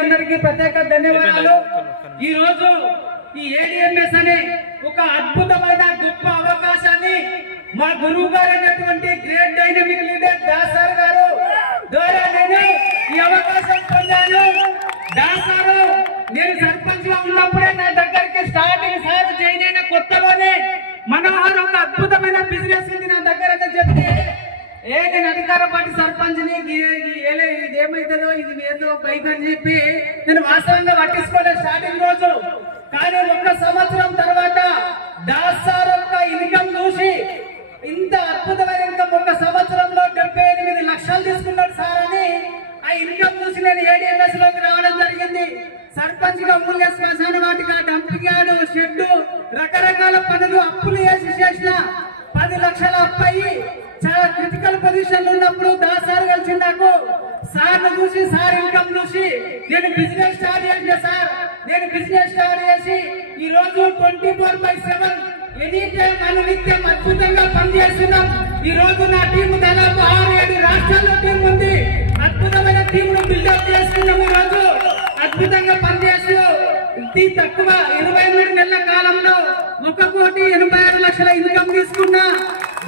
అందరికీ ప్రత్యేక ధన్యవాదాలు। ఈ రోజు ఈ ఏడీఎంఎస్ అనే ఒక అద్భుతమైన గొప్ప అవకాశాన్ని మా గురువు గారు అయినటువంటి great dynamic leader Das sir గారు ద్వారా నేను ఈ అవకాశం పొందాను। దాస్ సార్ నేను సర్పంచ్ గా ఉన్నప్పుడే నా దగ్గరికి స్టార్టింగ్ సార్ జాయిన్ అయిన కొత్తలోనే మనోహర్ ఒక అద్భుతమైన బిజినెస్ ఉంది నా దగ్గర చెప్తే నేను అధికార పార్టీ సర్పంచ్ ఇది ఏమైతుందో ఇది ఏదో బైక్ అని చెప్పి నేను వాస్తవంగా పట్టించుకోలేదు స్టార్టింగ్ రోజు। కానీ ఒక్క సంవత్సరం తర్వాత దాస్ సార్ యొక్క ఇన్కమ్ చూసి ఇంత అద్భుతమైన ఇన్కమ్ ఒక సంవత్సరంలో 78 లక్షలు తీసుకున్నాడు సార్ అని ఆ ఇన్కమ్ చూసి నేను ఏడీఎంఎస్ లోకి రావడం జరిగింది। సర్పంచ్ గా మూల్య శ్మశాన వాటిక డంపింగ్ యార్డు షెడ్ రకరకాల పనులు అప్పులు వేసి చేసిన 10 లక్షల అప్పయి చాలా క్రిటికల్ పొజిషన్ లో ఉన్నప్పుడు దాస్ సార్ కలిసి నాకు సార్ చూసి సార్ ఇన్కమ్ చూసి నేను బిజినెస్ స్టార్ట్ చేసిన సార్ నేను బిజినెస్ స్టార్ట్ చేసి ఈ రోజు 24/7 ఎనీ టైం అనునిత్యం అద్భుతంగా పనిచేస్తున్నాం। ఈ రోజు నా టీం దాదాపు 6-7 రాష్ట్రాల్లో టీం ఉంది। అద్భుతమైన టీంను బిల్డప్ చేసుకున్నాం। ఈ రోజు అద్భుతంగా పనిచేస్తూ అతి తక్కువ 23 నెలల కాలంలో 1,86,00,000 ఇన్కమ్ తీసుకున్నా।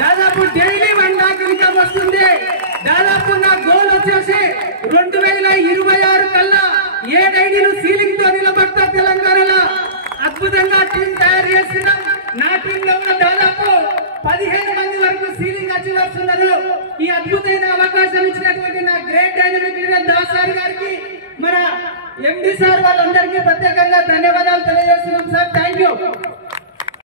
దాదాపు డైలీ 1 lakh ఇన్కమ్ వస్తుంది। దాదాపు నా గోల్ వచ్చేసి 2026 కల్లా 7 ఐడీలు సీలింగ్ తో నిలబడతా తెలంగాణలో అద్భుతంగా టీం తయారు చేస్తున్నాం। నా టీం లో కూడా దాదాపు 15 మంది వరకు సీలింగ్ అచీవర్స్ ఉన్నారు। ఈ అద్భుతమైన అవకాశం ఇచ్చినటువంటి నా great dynamic leader Das sir గారికి మన ఎండి సార్ వాళ్ళందరికీ ప్రత్యేకంగా ధన్యవాదాలు తెలియజేస్తున్నాం సార్। Thank you.